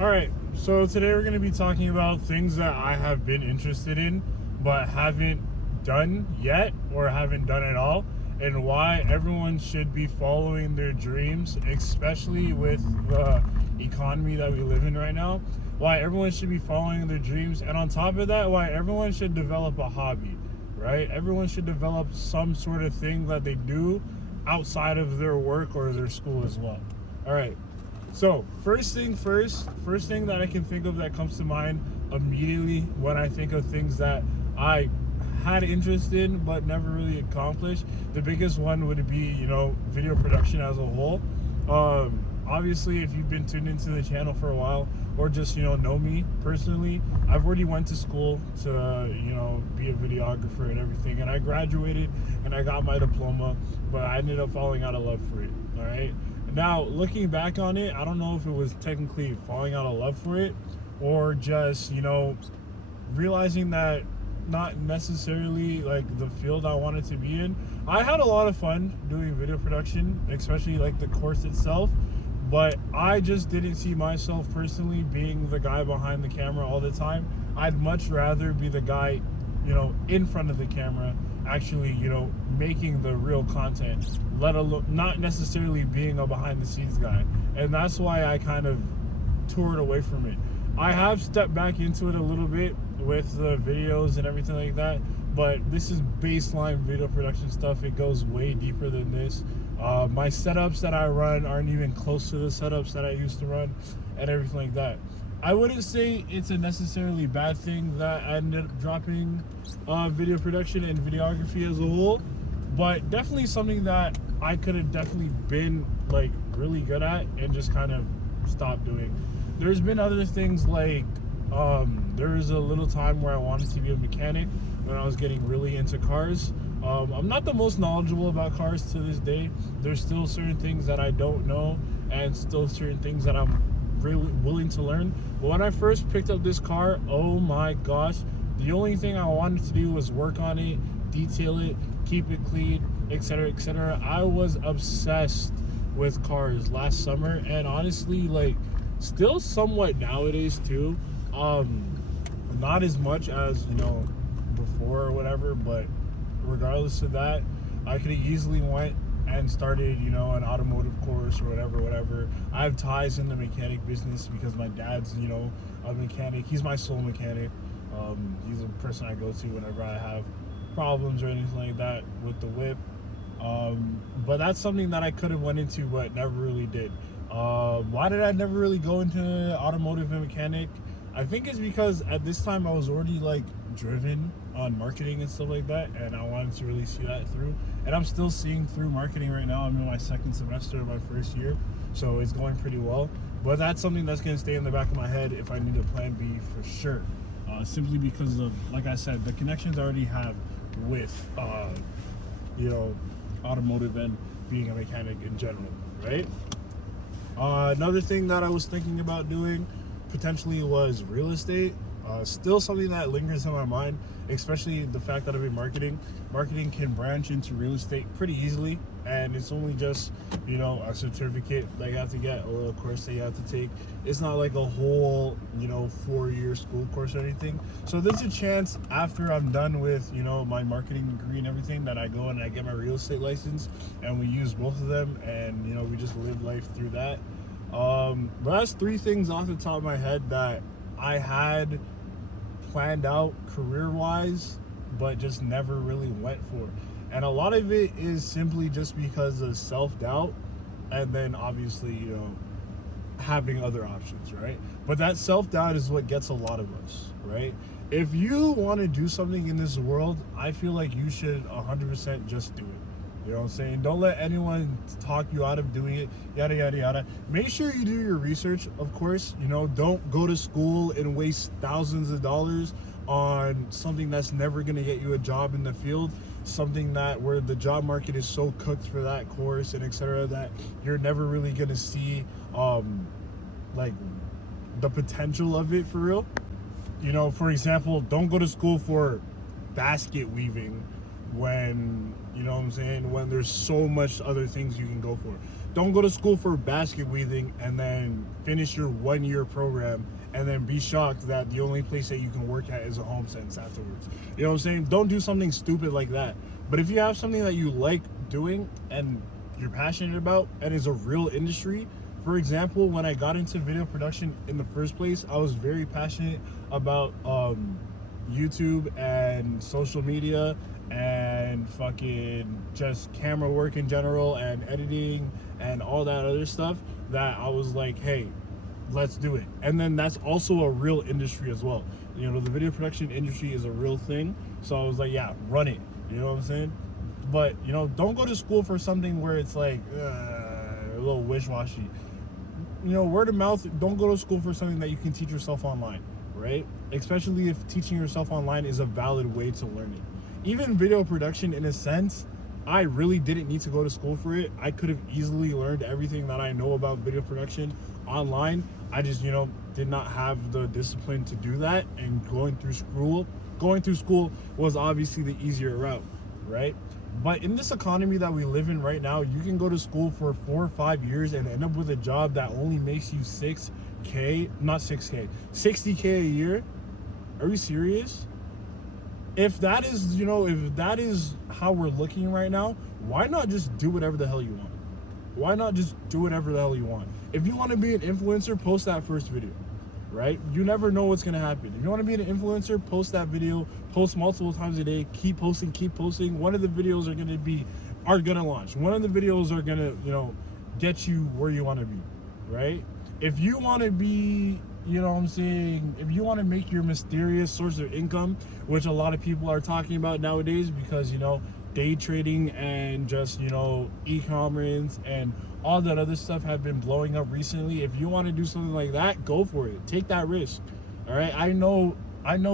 All right, so today we're going to be talking about things that I have been interested in but haven't done yet or haven't done at all, and why everyone should be following their dreams, especially with the economy that we live in right now. Why everyone should be following their dreams, and on top of that, why everyone should develop a hobby, right? Everyone should develop some sort of thing that they do outside of their work or their school as well. All right. So first thing that I can think of that comes to mind immediately when I think of things that I had interest in but never really accomplished, the biggest one would be, video production as a whole. Obviously, if you've been tuned into the channel for a while or just, know me personally, I've already went to school to, be a videographer and everything. And I graduated and I got my diploma, but I ended up falling out of love for it. All right. Now, looking back on it, I don't know if it was technically falling out of love for it or just, realizing that not necessarily like the field I wanted to be in. I had a lot of fun doing video production, especially like the course itself, but I just didn't see myself personally being the guy behind the camera all the time. I'd much rather be the guy, in front of the camera, actually, making the real content, let alone not necessarily being a behind the scenes guy. And that's why I kind of toured away from it. I have stepped back into it a little bit with the videos and everything like that, but this is baseline video production stuff. It goes way deeper than this. My setups that I run aren't even close to the setups that I used to run and everything like that. I wouldn't say it's a necessarily bad thing that I ended up dropping video production and videography as a whole, but definitely something that I could have definitely been like really good at and just kind of stopped doing. There's been other things like there was a little time where I wanted to be a mechanic when I was getting really into cars. I'm not the most knowledgeable about cars to this day. There's still certain things that I don't know and still certain things that I'm really willing to learn. But when I first picked up this car, oh my gosh, the only thing I wanted to do was work on it, detail it, keep it clean, etc., etc. I was obsessed with cars last summer, and honestly, like, still somewhat nowadays too. Not as much as before or whatever, but regardless of that, I could have easily went and started, an automotive course or whatever. I have ties in the mechanic business because my dad's, a mechanic. He's my sole mechanic. He's a person I go to whenever I have problems or anything like that with the whip. But that's something that I could have went into but never really did. Why did I never really go into automotive and mechanic? I think it's because at this time I was already like driven on marketing and stuff like that, and I wanted to really see that through. And I'm still seeing through marketing right now. I'm in my second semester of my first year, so it's going pretty well. But that's something that's going to stay in the back of my head if I need a plan B for sure. Simply because of, like I said, the connections I already have with, automotive and being a mechanic in general, right? Another thing that I was thinking about doing potentially was real estate. Still something that lingers in my mind, especially the fact that I'm in marketing. Marketing can branch into real estate pretty easily, and it's only just, a certificate that you have to get, a little course that you have to take. It's not like a whole, 4-year school course or anything. So there's a chance after I'm done with, my marketing degree and everything, that I go and I get my real estate license and we use both of them, and, we just live life through that. But that's 3 things off the top of my head that I had planned out career-wise, but just never really went for. And a lot of it is simply just because of self-doubt, and then obviously, having other options, right? But that self-doubt is what gets a lot of us, right? If you want to do something in this world, I feel like you should 100% just do it. You know what I'm saying? Don't let anyone talk you out of doing it, yada, yada, yada. Make sure you do your research, of course. Don't go to school and waste thousands of dollars on something that's never going to get you a job in the field, something that where the job market is so cooked for that course and etc. that you're never really going to see like the potential of it for real. For example, don't go to school for basket weaving when, when there's so much other things you can go for. Don't go to school for basket weaving and then finish your 1 year program and then be shocked that the only place that you can work at is a home sense afterwards. You know what I'm saying? Don't do something stupid like that. But if you have something that you like doing and you're passionate about and is a real industry, for example, when I got into video production in the first place, I was very passionate about YouTube and social media and fucking just camera work in general and editing and all that other stuff, that I was like, hey, let's do it. And then that's also a real industry as well. You know, the video production industry is a real thing. So I was like, yeah, run it. You know what I'm saying? But, you know, don't go to school for something where it's like a little wish-washy. You know, word of mouth, don't go to school for something that you can teach yourself online, right? Especially if teaching yourself online is a valid way to learn it. Even video production, in a sense, I really didn't need to go to school for it. I could have easily learned everything that I know about video production online. I just, you know, did not have the discipline to do that. And going through school was obviously the easier route, right? But in this economy that we live in right now, you can go to school for 4 or 5 years and end up with a job that only makes you 60K a year. Are you serious? If that is, you know, if that is how we're looking right now, why not just do whatever the hell you want? Why not just do whatever the hell you want? If you want to be an influencer, post that first video, right? You never know what's going to happen. If you want to be an influencer, post that video, post multiple times a day, keep posting. One of the videos are going to launch. One of the videos are going to, you know, get you where you want to be, right? If you want to be, you know what I'm saying, if you want to make your mysterious source of income, which a lot of people are talking about nowadays because, you know, day trading and just, you know, e-commerce and all that other stuff have been blowing up recently. If you want to do something like that, go for it. Take that risk. All right. I know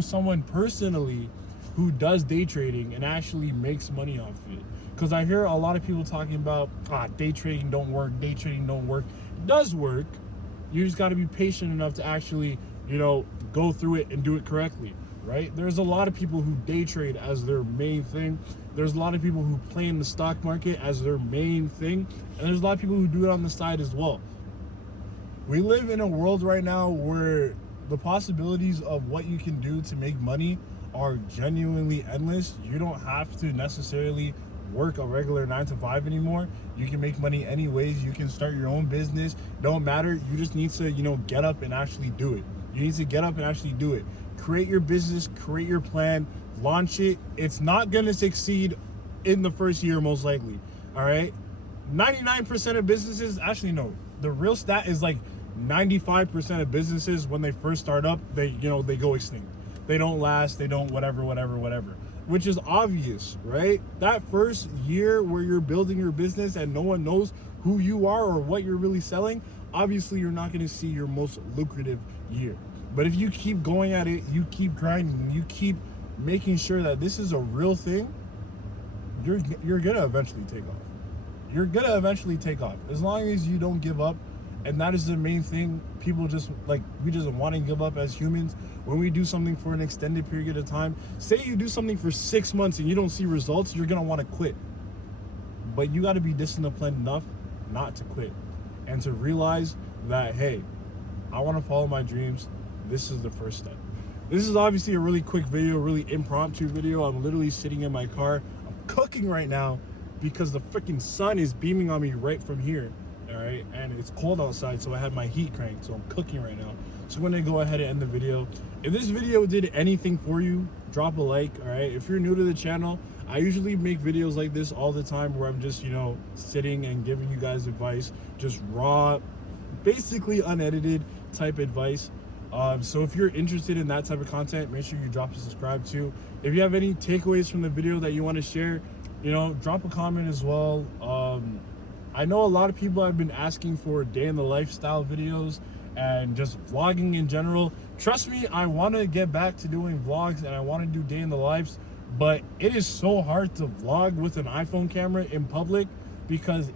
someone personally who does day trading and actually makes money off it. Because I hear a lot of people talking about, day trading don't work. It does work. You just got to be patient enough to actually, you know, go through it and do it correctly, right? There's a lot of people who day trade as their main thing. There's a lot of people who play in the stock market as their main thing. And there's a lot of people who do it on the side as well. We live in a world right now where the possibilities of what you can do to make money are genuinely endless. You don't have to necessarily work a regular 9 to 5 anymore. You can make money anyways. You can start your own business. Don't matter. You just need to, you know, get up and actually do it. You need to get up and actually do it. Create your business, create your plan, launch it. It's not going to succeed in the first year, most likely. All right. 99% of businesses, actually, no, the real stat is like 95% of businesses, when they first start up, they go extinct. They don't last. They don't whatever, which is obvious, right? That first year where you're building your business and no one knows who you are or what you're really selling, obviously you're not going to see your most lucrative year. But if you keep going at it, you keep grinding, you keep making sure that this is a real thing, you're going to eventually take off. You're going to eventually take off. As long as you don't give up. And that is the main thing. People just, like, we just want to give up as humans. When we do something for an extended period of time, say you do something for 6 months and you don't see results, you're going to want to quit. But you got to be disciplined enough not to quit. And to realize that, hey, I want to follow my dreams. This is the first step. This is obviously a really quick video, really impromptu video. I'm literally sitting in my car. I'm cooking right now because the freaking sun is beaming on me right from here. All right, and it's cold outside, so I have my heat cranked, so I'm cooking right now. So I'm gonna go ahead and end the video. If this video did anything for you, drop a like. All right, if you're new to the channel, I usually make videos like this all the time where I'm just, you know, sitting and giving you guys advice, just raw, basically unedited type advice. So if you're interested in that type of content, make sure you drop a subscribe too. If you have any takeaways from the video that you want to share, you know, drop a comment as well. I know a lot of people have been asking for day in the lifestyle videos and just vlogging in general. Trust me, I want to get back to doing vlogs and I want to do day in the lives, but it is so hard to vlog with an iPhone camera in public because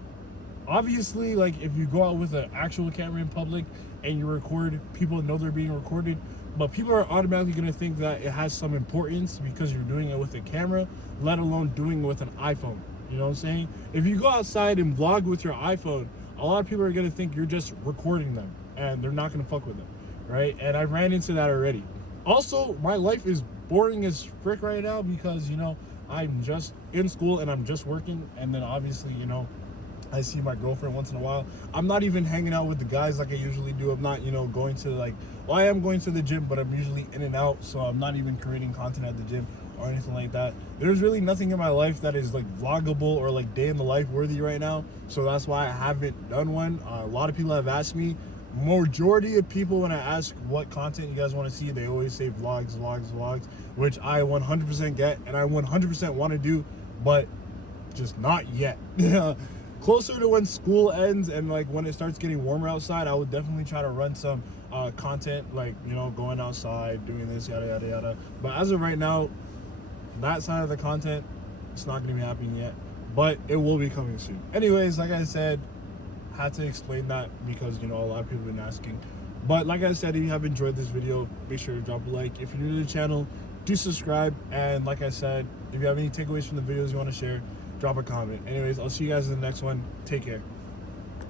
obviously, like, if you go out with an actual camera in public and you record, people know they're being recorded, but people are automatically going to think that it has some importance because you're doing it with a camera, let alone doing it with an iPhone. You know what I'm saying? If you go outside and vlog with your iPhone, a lot of people are gonna think you're just recording them, and they're not gonna fuck with them, right? And I ran into that already. Also, my life is boring as frick right now because, you know, I'm just in school and I'm just working, and then obviously, you know, I see my girlfriend once in a while. I'm not even hanging out with the guys like I usually do. I'm not, you know, going to like, well, I am going to the gym, but I'm usually in and out, so I'm not even creating content at the gym or anything like that. There's really nothing in my life that is like vloggable or like day in the life worthy right now, so that's why I haven't done one. A lot of people have asked me. Majority of people, when I ask what content you guys want to see, they always say vlogs, which I 100% get and I 100% want to do, but just not yet. Closer to when school ends and like when it starts getting warmer outside, I would definitely try to run some content, like, you know, going outside, doing this, yada yada yada. But as of right now, that side of the content, it's not going to be happening yet, but it will be coming soon. Anyways, like I said, had to explain that because, you know, a lot of people have been asking. But like I said, if you have enjoyed this video, make sure to drop a like. If you're new to the channel, do subscribe. And like I said, if you have any takeaways from the videos you want to share, drop a comment. Anyways, I'll see you guys in the next one. Take care.